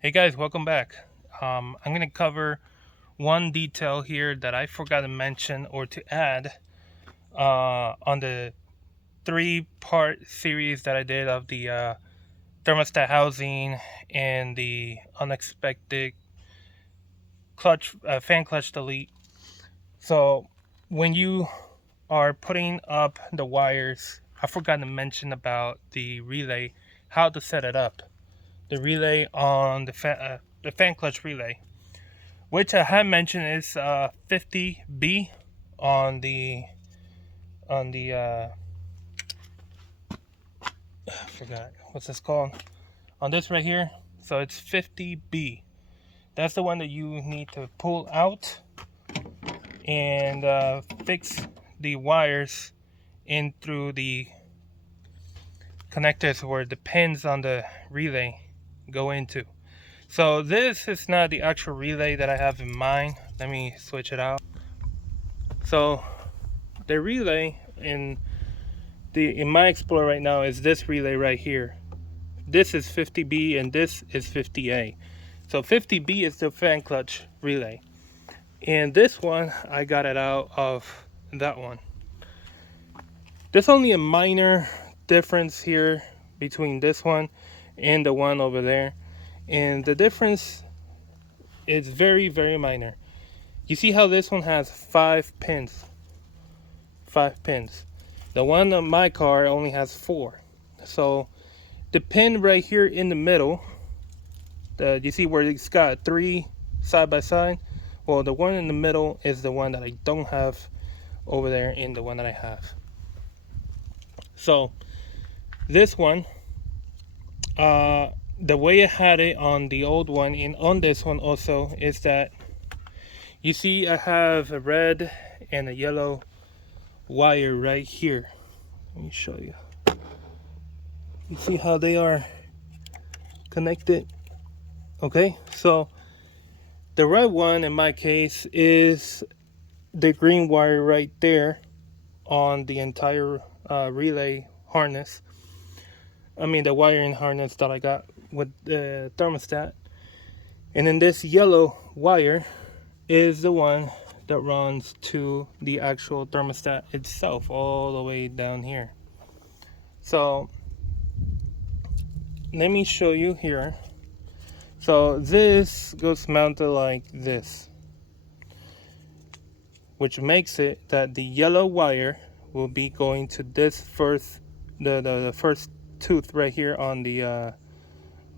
Hey guys, welcome back. I'm going to cover one detail here that I forgot to mention or to add on the three-part series that I did of the thermostat housing and the unexpected clutch fan clutch delete. So when you are putting up the wires, I forgot to mention about the relay, how to set it up. The relay on the fan clutch relay, which I have mentioned is 50B on the I forgot what's this called on this right here. So it's 50B. That's the one that you need to pull out and fix the wires in through the connectors where the pins on the relay go into. So this is not the actual relay that I have in mind. Let me switch it out. So the relay in my Explorer right now is this relay right here. This is 50B and this is 50A. So 50B is the fan clutch relay. And this one, I got it out of that one. There's only a minor difference here between this one and the one over there. And the difference is very, very minor. You see how this one has 5 pins? 5 pins. The one on my car only has 4. So the pin right here in the middle, you see where it's got 3 side by side? Well, the one in the middle is the one that I don't have over there in the one that I have. So this one, the way I had it on the old one and on this one also is that you see I have a red and a yellow wire right here. Let me show you. You see how they are connected? Okay, so the red one in my case is the green wire right there on the entire relay harness. I mean the wiring harness that I got with the thermostat. And then this yellow wire is the one that runs to the actual thermostat itself all the way down here. So let me show you here. So this goes mounted like this, which makes it that the yellow wire will be going to this first the first tooth right here on the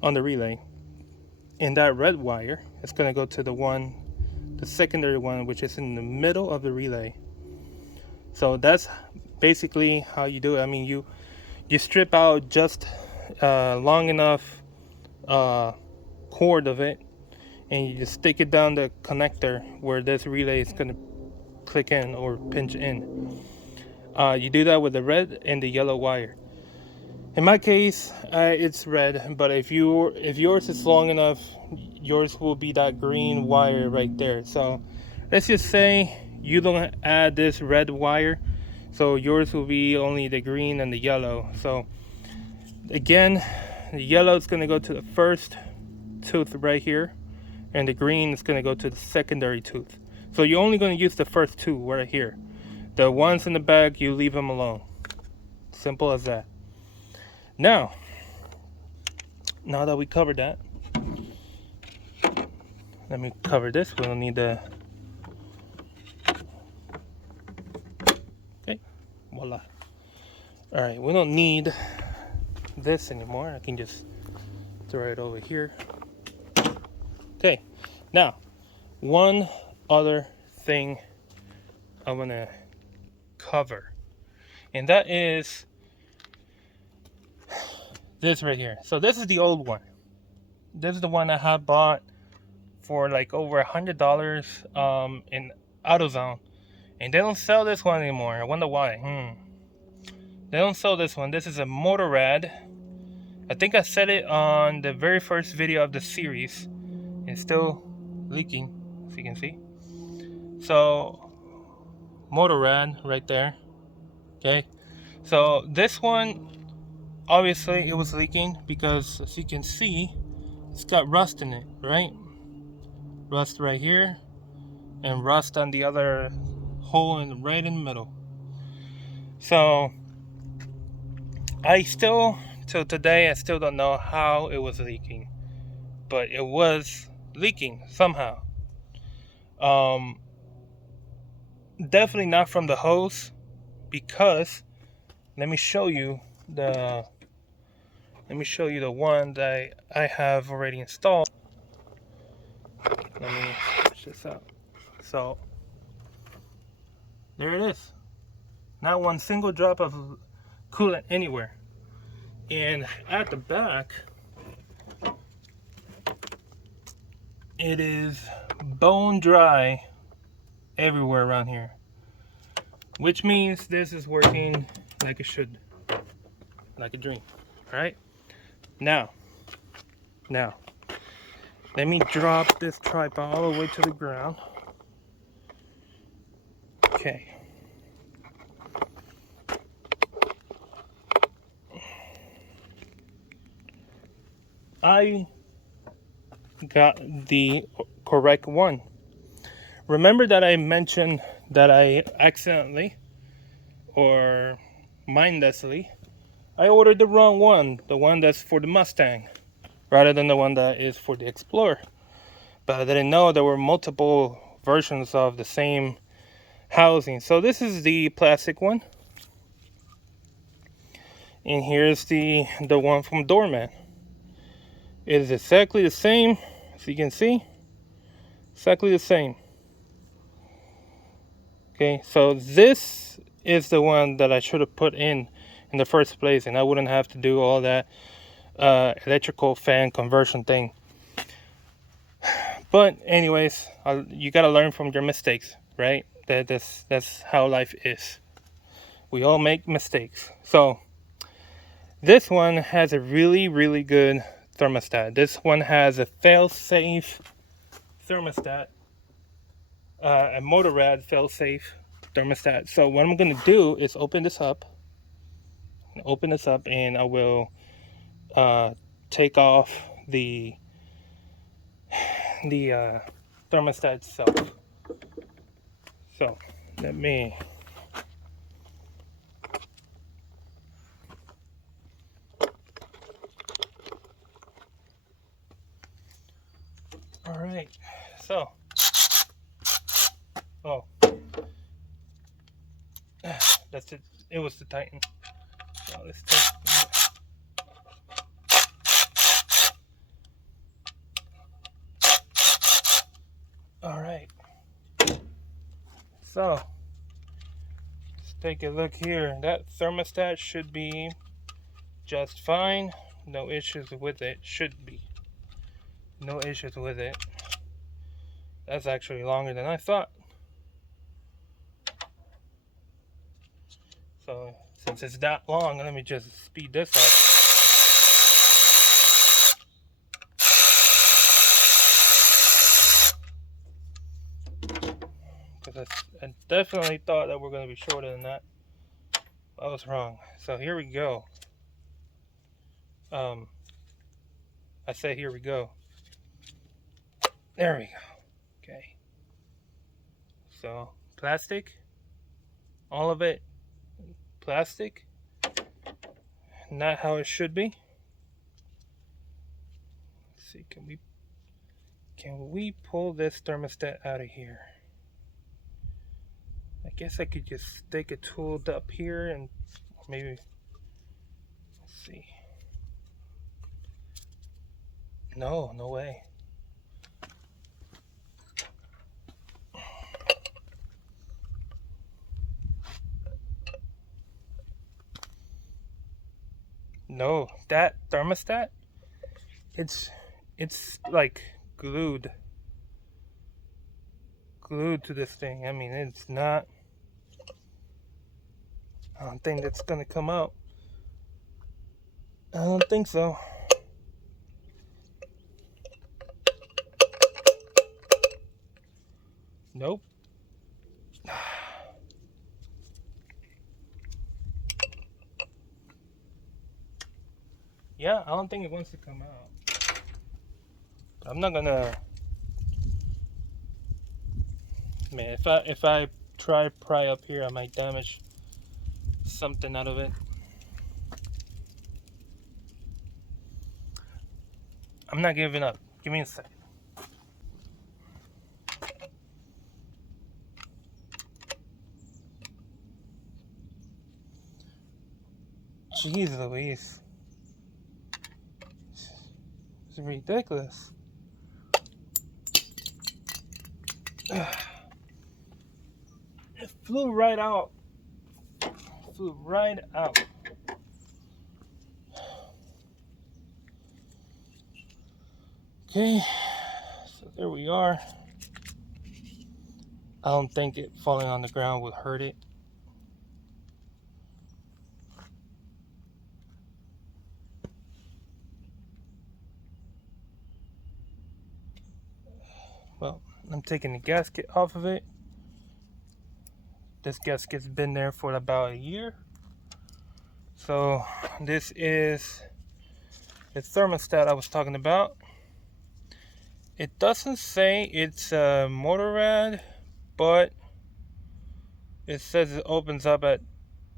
relay, and that red wire is going to go to the secondary one, which is in the middle of the relay. So that's basically how you do it. I mean, you strip out just long enough cord of it, and you just stick it down the connector where this relay is going to click in or pinch in. You do that with the red and the yellow wire. In my case, it's red, but if yours is long enough, yours will be that green wire right there. So let's just say you don't add this red wire, so yours will be only the green and the yellow. So again, the yellow is going to go to the first tooth right here, and the green is going to go to the secondary tooth. So you're only going to use the first two right here. The ones in the back, you leave them alone. Simple as that. Now that we covered that, let me cover this. We don't need the. Okay, voila. All right, we don't need this anymore. I can just throw it over here. Okay, now one other thing I want to cover, and that is this right here. So this is the old one. This is the one I had bought for like over $100 in AutoZone, and they don't sell this one anymore. I wonder why. They don't sell this one. This is a Motorrad. I think I said it on the very first video of the series. It's still leaking, as you can see. So Motorrad right there. Okay, so this one, obviously it was leaking because, as you can see, it's got rust in it, right? Rust right here, and rust on the other hole right in the middle. So till today, I still don't know how it was leaking, but it was leaking somehow. Definitely not from the hose, because let me show you the one that I have already installed. Let me push this out. So there it is. Not one single drop of coolant anywhere. And at the back, it is bone dry everywhere around here, which means this is working like it should, like a dream. All right, now let me drop this tripod all the way to the ground. Okay. I got the correct one. Remember that I mentioned that I accidentally or mindlessly I ordered the wrong one, the one that's for the Mustang, rather than the one that is for the Explorer. But I didn't know there were multiple versions of the same housing. So this is the plastic one, and here's the one from Doorman. It is exactly the same, as you can see, exactly the same. Okay, so this is the one that I should have put in the first place, and I wouldn't have to do all that electrical fan conversion thing. But anyways, you gotta learn from your mistakes, right? That's how life is. We all make mistakes. So this one has a really good thermostat. This one has a fail-safe thermostat, a Motorrad fail-safe thermostat. So what I'm gonna do is open this up, and I will take off the thermostat itself. So let me. All right. So. Oh. That's it. It was the Titan. So let's take. All right. So let's take a look here. That thermostat should be just fine. No issues with it. Should be. No issues with it. That's actually longer than I thought. So since it's that long, let me just speed this up. Because I definitely thought that we're going to be shorter than that. I was wrong. So here we go. I say here we go. There we go. Okay. So plastic. All of it plastic. Not how it should be. Let's see, can we pull this thermostat out of here? I guess I could just stick a tool up here and maybe, let's see. No way. No, that thermostat, it's like glued to this thing. I mean, it's not. I don't think that's gonna come out. I don't think so. Nope. Yeah, I don't think it wants to come out. But I'm not gonna, man, if I try pry up here, I might damage something out of it. I'm not giving up. Give me a second. Jeez Louise. It's ridiculous. It flew right out. Flew right out. Okay, so there we are. I don't think it falling on the ground would hurt it. Well, I'm taking the gasket off of it. This gasket's been there for about a year. So this is the thermostat I was talking about. It doesn't say it's a Motorrad, but it says it opens up at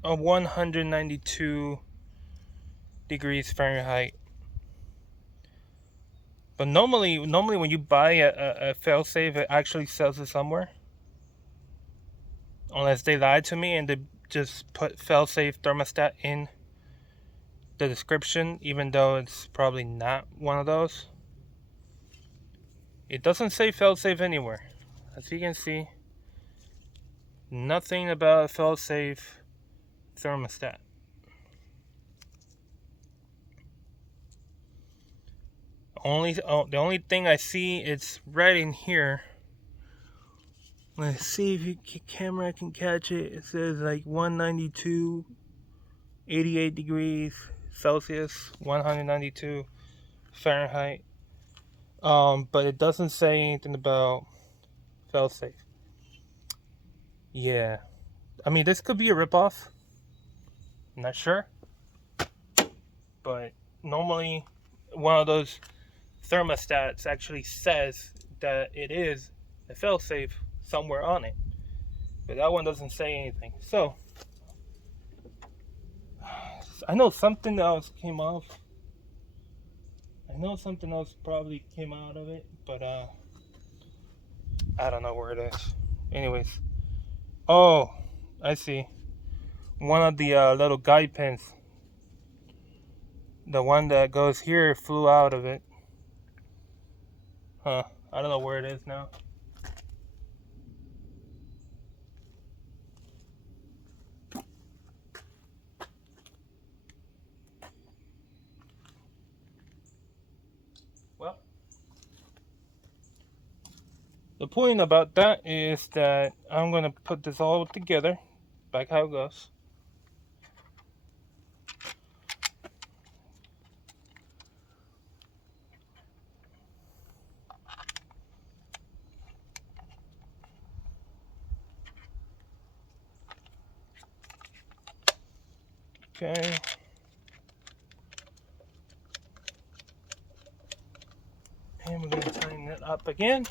192 degrees Fahrenheit. But normally when you buy a failsafe, it actually sells it somewhere. Unless they lied to me and they just put failsafe thermostat in the description, even though it's probably not one of those. It doesn't say failsafe anywhere. As you can see, nothing about failsafe thermostat. The only thing I see, it's right in here. Let's see if your camera can catch it. It says like 192, 88 degrees Celsius, 192 Fahrenheit. But it doesn't say anything about failsafe. Yeah, I mean, this could be a ripoff. I'm not sure, but normally one of those thermostats actually says that it is a failsafe somewhere on it, but that one doesn't say anything. So I know something else came off. I know something else probably came out of it, but I don't know where it is. Anyways, oh, I see. One of the little guide pins, the one that goes here, flew out of it. Huh, I don't know where it is now. Well, the point about that is that I'm going to put this all together, like how it goes. Okay. And we're going to tighten it up again.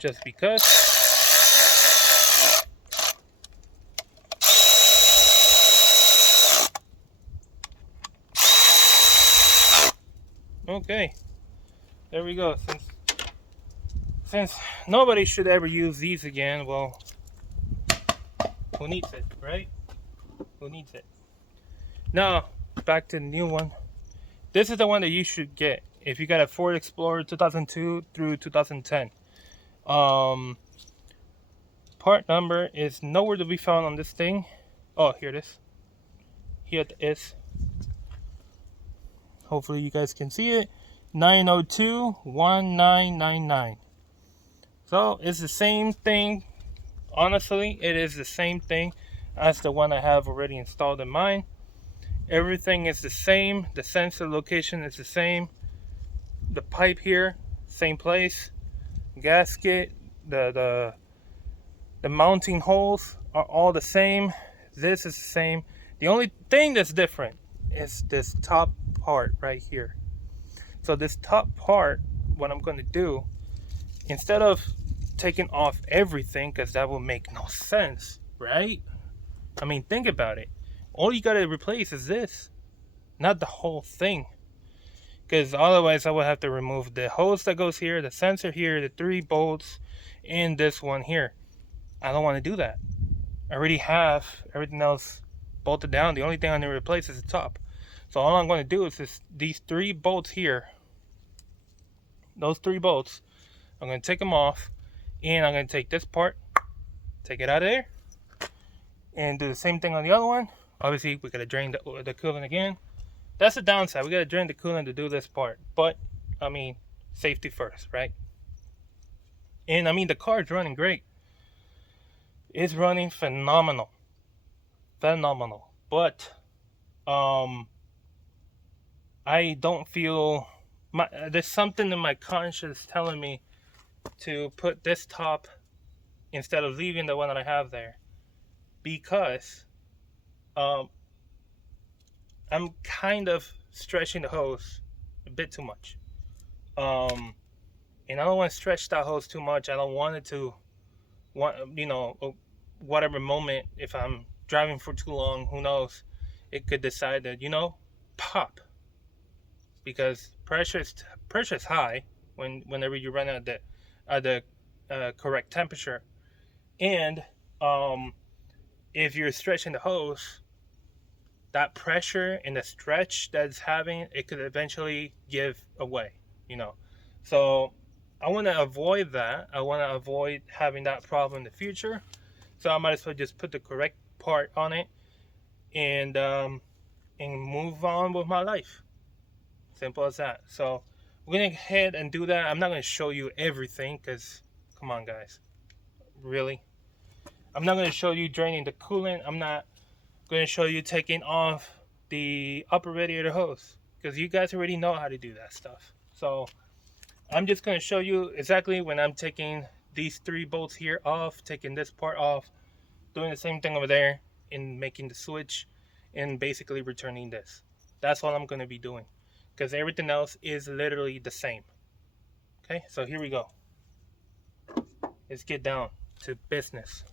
Just because. Okay. There we go. Since nobody should ever use these again, well, who needs it, right? Who needs it? Now, back to the new one. This is the one that you should get if you got a Ford Explorer 2002 through 2010. Part number is nowhere to be found on this thing. Oh, here it is. Here it is. Hopefully you guys can see it. 902-1999. So it's the same thing. Honestly, it is the same thing as the one I have already installed in mine. Everything is the same. The sensor location is the same. The pipe here, same place. Gasket, the mounting holes are all the same. This is the same. The only thing that's different is this top part right here. So this top part, what I'm going to do, instead of taking off everything, because that will make no sense, right? I mean, think about it. All you got to replace is this, not the whole thing. Because otherwise I would have to remove the hose that goes here, the sensor here, the 3 bolts, and this one here. I don't want to do that. I already have everything else bolted down. The only thing I need to replace is the top. So all I'm going to do is these 3 bolts here. Those 3 bolts, I'm going to take them off, and I'm going to take this part, take it out of there, and do the same thing on the other one. Obviously, we got to drain the coolant again. That's the downside. We got to drain the coolant to do this part. But, I mean, safety first, right? And, I mean, the car is running great. It's running phenomenal. Phenomenal. But, I don't feel... there's something in my conscience telling me to put this top instead of leaving the one that I have there, because I'm kind of stretching the hose a bit too much, and I don't want to stretch that hose too much. I don't want it to, whatever moment, if I'm driving for too long, who knows, it could decide that, pop, because pressure is high whenever you run at the correct temperature. And if you're stretching the hose, that pressure and the stretch that it's having, it could eventually give away, So I want to avoid that. I want to avoid having that problem in the future. So I might as well just put the correct part on it and move on with my life. Simple as that. So we're going to go ahead and do that. I'm not going to show you everything because, come on, guys. Really? I'm not going to show you draining the coolant. I'm not going to show you taking off the upper radiator hose, because you guys already know how to do that stuff. So I'm just going to show you exactly when I'm taking these 3 bolts here off, taking this part off, doing the same thing over there, and making the switch, and basically returning this. That's all I'm going to be doing, because everything else is literally the same. Okay, so here we go. Let's get down to business.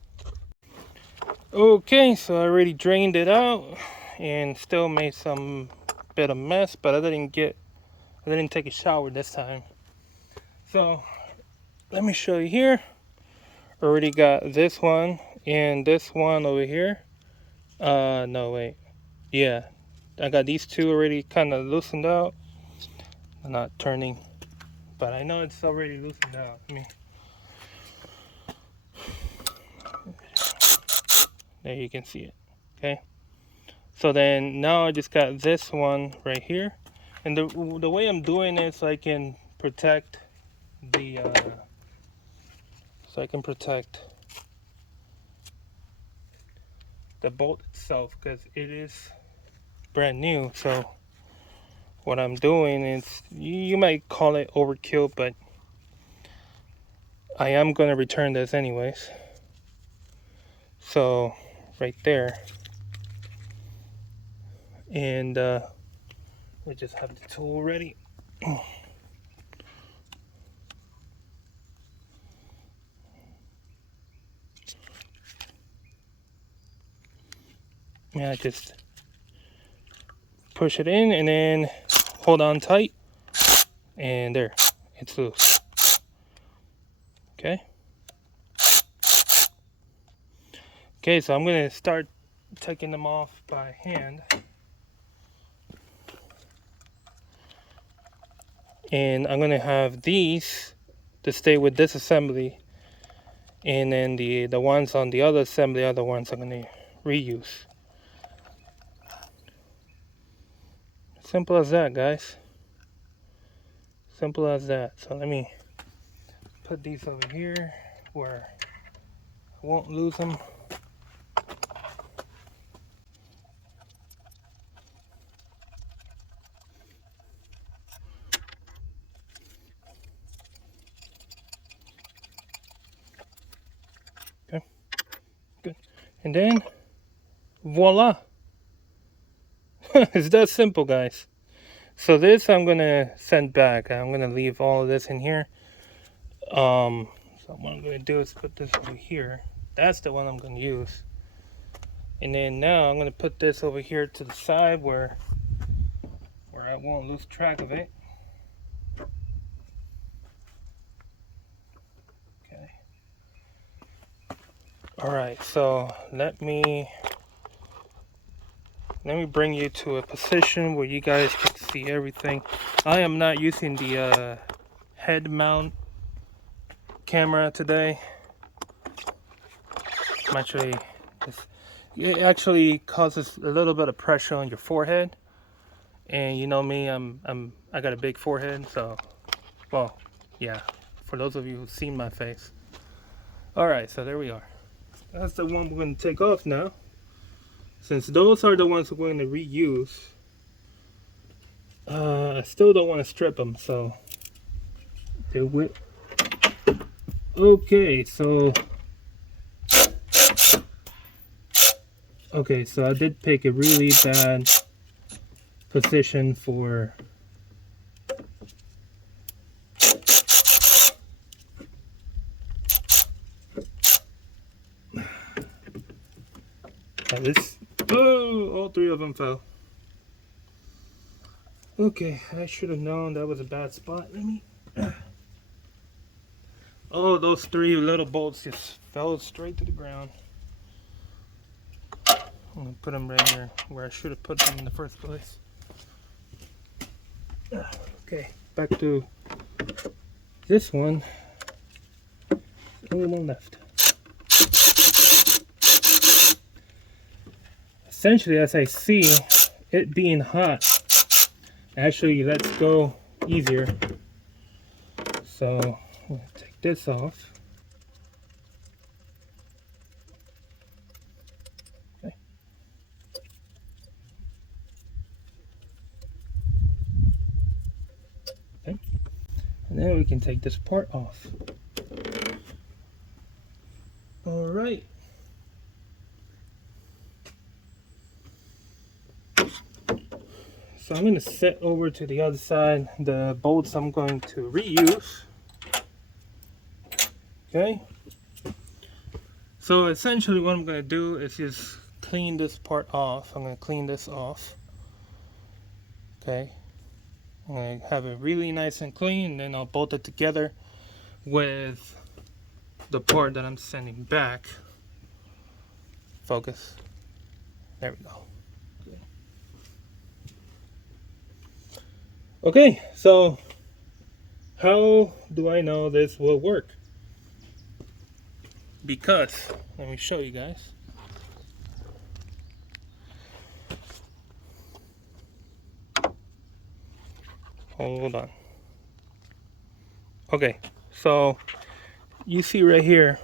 Okay, so I already drained it out and still made some bit of mess, but I didn't take a shower this time. So let me show you here. Already got this one and this one over here. No, wait. Yeah, I got these 2 already kind of loosened out. I'm not turning, but I know it's already loosened out. There you can see it. Okay. So then now I just got this one right here, and the way I'm doing it so I can protect the bolt itself, because it is brand new. So what I'm doing is, you might call it overkill, but I am going to return this anyways. So right there, and we just have the tool ready. Yeah, just push it in and then hold on tight, and there, it's loose. Okay, so I'm gonna start taking them off by hand, and I'm gonna have these to stay with this assembly, and then the ones on the other assembly are the ones I'm gonna reuse. Simple as that, guys. Simple as that. So let me put these over here where I won't lose them. Okay, good. And then voila. It's that simple, guys. So this I'm gonna send back. I'm gonna leave all of this in here. So what I'm gonna do is put this over here. That's the one I'm gonna use. And then now I'm gonna put this over here to the side where I won't lose track of it. Okay. All right. So let me bring you to a position where you guys can see everything. I am not using the head mount camera today. I'm actually, it actually causes a little bit of pressure on your forehead, and you know me, I got a big forehead, so, well, yeah, for those of you who've seen my face. All right, so there we are. That's the one we're going to take off now. Since those are the ones we're going to reuse, I still don't want to strip them, so they will. Okay, so I did pick a really bad position for this. Oh, all three of them fell. Okay, I should have known that was a bad spot. Let me. Oh, those three little bolts just fell straight to the ground. I'm gonna put them right here where I should have put them in the first place. Okay, back to this one. Only one left. Essentially, as I see it being hot, actually lets go easier. So we'll take this off. Okay. Okay. And then we can take this part off. All right. So I'm going to set over to the other side the bolts I'm going to reuse. Okay. So essentially what I'm going to do is just clean this part off. I'm going to clean this off. Okay. I'm going to have it really nice and clean, and then I'll bolt it together with the part that I'm sending back. Focus. There we go. Okay, so how do I know this will work? Because, let me show you guys. Hold on. Okay, so you see right here,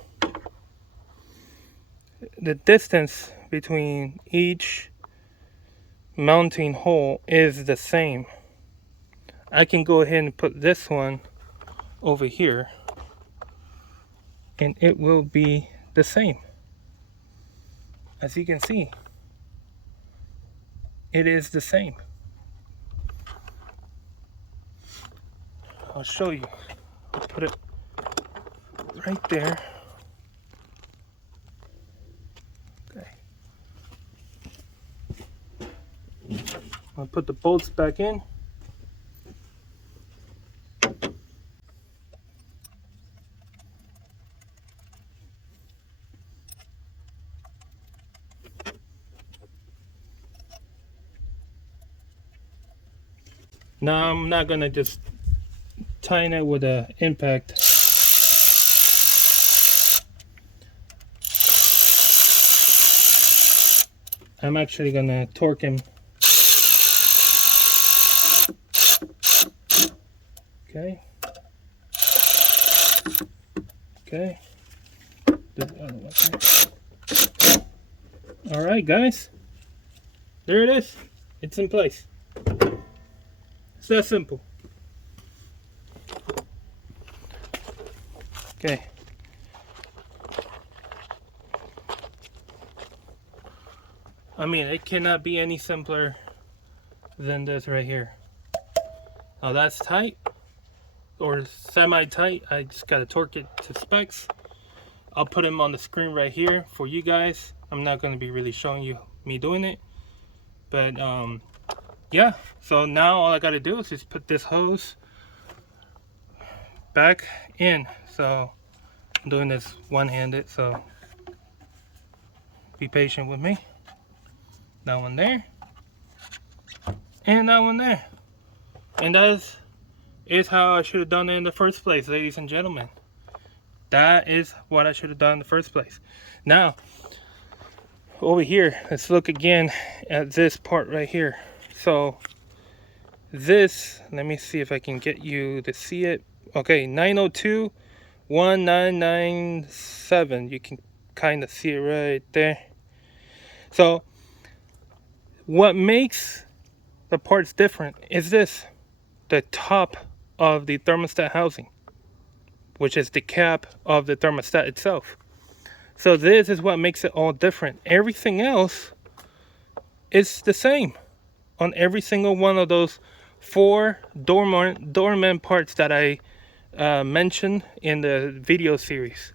the distance between each mounting hole is the same. I can go ahead and put this one over here and it will be the same. As you can see, it is the same. I'll show you. I'll put it right there. Okay. I'll put the bolts back in. Now I'm not gonna just tighten it with an impact. I'm actually gonna torque him. Okay. Okay. All right, guys. There it is. It's in place. It's that simple. Okay. I mean, it cannot be any simpler than this right here. Now that's tight, or semi-tight. I just gotta torque it to specs. I'll put them on the screen right here for you guys. I'm not gonna be really showing you me doing it, but yeah. So now all I gotta do is just put this hose back in. So I'm doing this one-handed, so be patient with me. That one there, and that one there. And that is how I should have done it in the first place, ladies and gentlemen. That is what I should have done in the first place. Now, over here, let's look again at this part right here. So this, let me see if I can get you to see it. Okay, 902.1997. You can kind of see it right there. So what makes the parts different is this, the top of the thermostat housing, which is the cap of the thermostat itself. So this is what makes it all different. Everything else is the same on every single one of those 4 dormant parts that I mentioned in the video series.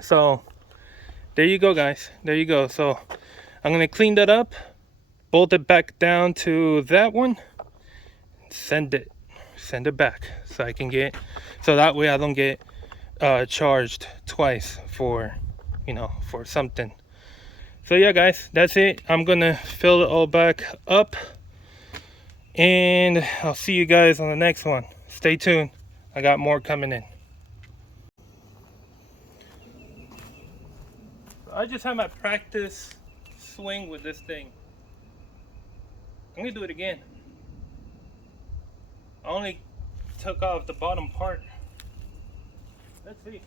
So there you go, guys. There you go. So I'm gonna clean that up, bolt it back down to that one, send it back so I can get, so that way I don't get charged twice for, you know, for something. So yeah, guys, that's it. I'm gonna fill it all back up, and I'll see you guys on the next one. Stay tuned, I got more coming in. I just had my practice swing with this thing. I'm gonna do it again. I only took off the bottom part. Let's see.